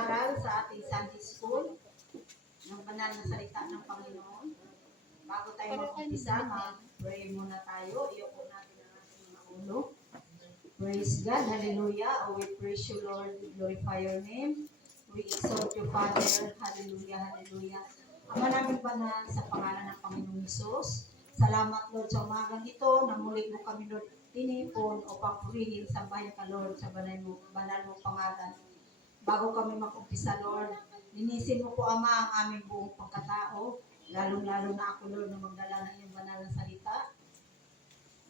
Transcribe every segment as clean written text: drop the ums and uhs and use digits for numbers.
mag-aaral sa ating Sunday School ng banal na salita ng Panginoon. Bago tayo mag-umpisa, mag-pray muna tayo. Iyoko natin ang ating mga ulo. Praise God, hallelujah. Oh, we praise you, Lord. We glorify your name. We exalt you, Father. Hallelujah, hallelujah. Ama namin banal sa pangalan ng Panginoong Hesus. Salamat, Lord, sa umagang ito na muli mo kami, Lord, tinipon o papurihin sa bayan ka, Lord, sa banal mo pangalan. Bago kami mag-umpisa, Lord, linisin mo po, Ama, ang aming buong pagkatao, lalong-lalo na ako, Lord, na magdala ng iyong banal na salita.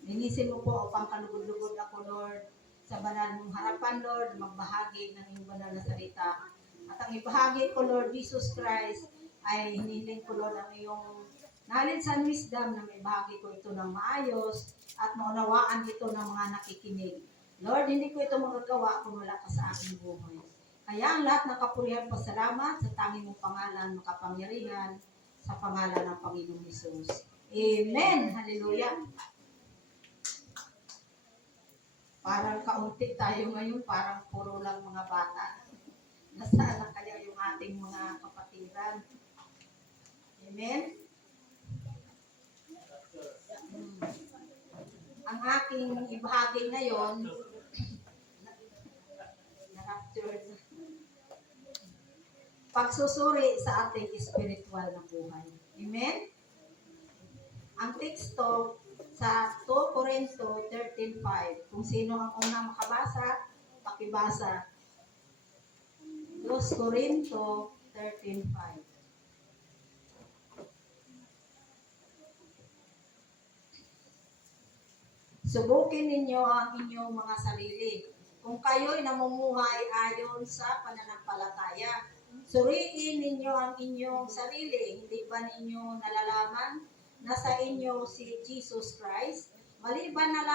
Linisin mo po upang kalugod-lugod ako, Lord, sa banal mong harapan, Lord, magbahagi ng iyong banal na salita. At ang ibahagi ko, Lord Jesus Christ, ay hinihiling ko, Lord, ang iyong knowledge and wisdom na may bahagi ko ito ng maayos at maunawaan ito ng mga nakikinig. Lord, hindi ko ito magagawa kung wala ka sa aking buhay. Kaya ang lahat ng kapurihan, pasalamat sa tanging mong pangalan, makapangyarihan, sa pangalan ng Panginoong Hesus. Amen! Hallelujah! Parang kaunti tayo ngayon, parang puro lang mga bata. Nasaan na kaya yung ating mga kapatiran? Amen? Ang aking ibahagi ngayon, na-captured, pagsusuri sa ating spiritual na buhay. Amen? Ang teksto sa 2 Corinto 13:5. Kung sino ang unang makabasa, pakibasa. 2 Corinto 13:5. Subukin ninyo ang inyong mga sarili. Kung kayo'y namumuhay ayon sa pananampalataya, suriin ninyo ang inyong sarili. Hindi ba ninyo nalalaman na sa inyo si Jesus Christ? Maliban na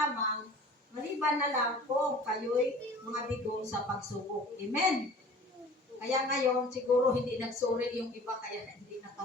lang kung kayo'y mga bigo sa pagsubok. Amen? Kaya ngayon, siguro hindi nagsuri yung iba, kaya hindi nakarating.